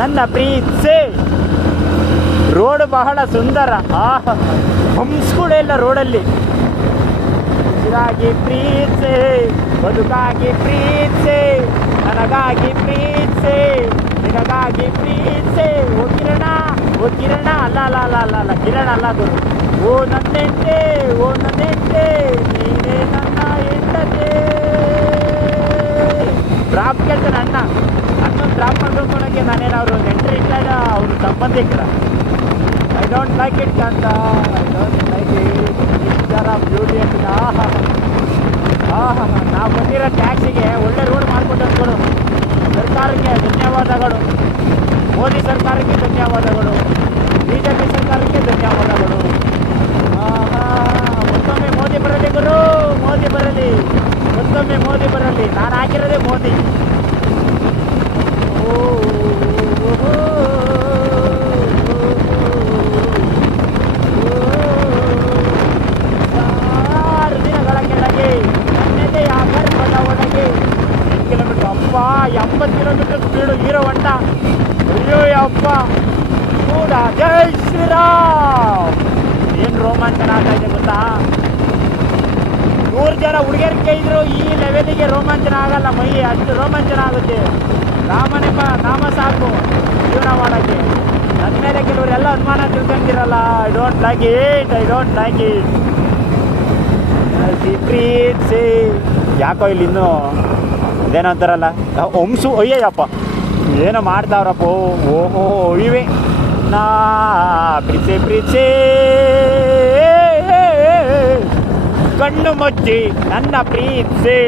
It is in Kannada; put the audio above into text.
ನನ್ನ ಪ್ರೀತ್ಸೆ. ರೋಡ್ ಬಹಳ ಸುಂದರ. ಹಂಸ್ಗಳೆಲ್ಲ ರೋಡಲ್ಲಿ. ಉಸಿರಾಗಿ ಪ್ರೀತ್ಸೆ, ಬದುಕಾಗಿ ಪ್ರೀತ್ಸೆ, ನನಗಾಗಿ ಪ್ರೀತ್ಸೆ, ನಿನಗಾಗಿ ಪ್ರೀತ್ಸೆ. ಓ ಕಿರಣ, ಓ ಕಿರಣ, ಅಲ್ಲ ಅಲ್ಲ ಅಲ್ಲ ಅಲ್ಲ ಅಲ್ಲ ಕಿರಣ ಅಲ್ಲ ಅದು. ಓ ನನ್ನೆಂಟೆ, ಓ ನನ್ನೆಂಟೆ, ನೀನೇ ನನ್ನ ಹೆಂಡತೆ. ಡ್ರಾಪ್ ಕೇಳ್ತಾನೆ ಅಣ್ಣ. ಅಣ್ಣನ ಡ್ರಾಪ್ ಮಾಡ್ಕೊಳಕ್ಕೆ ನಾನೇನಾದ್ರು ನೆಂಟ್ರಿ ಇಲ್ಲ, ಅವರು ಸಂಬಂಧಿಕರ. ಐ ಡೋಂಟ್ ಲೈಕ್ ಇಟ್ ಅಂತ. I don't like it. Picture of beauty ಅಂತ. ನಾವು ಬಂದಿರೋ ಟ್ಯಾಕ್ಸಿಗೆ ಒಳ್ಳೆ ರೋಡ್ ಮಾಡ್ಕೊಂಡು ಅಂದ್ಕೊಡು. ಸರ್ಕಾರಕ್ಕೆ ಧನ್ಯವಾದಗಳು. ಮೋದಿ ಸರ್ಕಾರಕ್ಕೆ ಧನ್ಯವಾದಗಳು. BJP ಸರ್ಕಾರಕ್ಕೆ ಧನ್ಯವಾದಗಳು. ಮತ್ತೊಮ್ಮೆ ಮೋದಿ ಬರಲಿ ಗುರು, ಮೋದಿ ಬರಲಿ, ಮತ್ತೊಮ್ಮೆ ಮೋದಿ ಬರಲಿ. ನಾನು ಹಾಕಿರೋದೇ ಮೋದಿ. ದಿನಗಳ ಕೆಳಗೆ ನನ್ನೆದೆಯ ಗರ್ಭದ ಒಳಗೆ 8 ಕಿಲೋಮೀಟರ್. ಅಪ್ಪ 80 ಕಿಲೋಮೀಟರ್ ಸ್ಪೀಡು ಹೀರೋ ಹೊಂಡ. ಅಯ್ಯೋ ಅಪ್ಪ ಕೂಡ. ಜೈ ಶ್ರೀರಾಮ್. ಏನು ರೋಮಾಂಚನ ಆಗ್ತಾ ಇದೆ ಗೊತ್ತಾ? 100 ಜನ ಹುಡುಗಿಯರಿಗೆ ಇದ್ರು ಈ ಲೆವೆಲಿಗೆ ರೋಮಾಂಚನ ಆಗಲ್ಲ. ಮೈ ಅಷ್ಟು ರೋಮಾಂಚನ ಆಗುತ್ತೆ. ರಾಮನೆಂಬ ನಾಮ ಸಾಕು ಜೀವನ ಮಾಡೋಕ್ಕೆ. ನನ್ನ ಮೇಲೆ ಕೆಲವರೆಲ್ಲ ಅನುಮಾನ ತಿಳ್ಕೊಂತಿರಲ್ಲ. I don't like it, I don't like it. ಪ್ರೀತ್ಸೆ. ಯಾಕೋ ಇಲ್ಲಿ ಇನ್ನೂ ಇದೇನೋ ಅಂತಾರಲ್ಲ ಹೊಂಸು. ಅಯ್ಯಯ್ಯಪ್ಪ ಏನೋ ಮಾಡ್ತಾವ್ರಪ್ಪ. ಓಹೋ ಇವೆ ನಾ ಪ್ರೀತ್ಸೆ ಪ್ರೀತ್ಸೆ. ಕಣ್ಣು ಮುಚ್ಚಿ ನನ್ನ ಪ್ರೀತ್ಸೆ.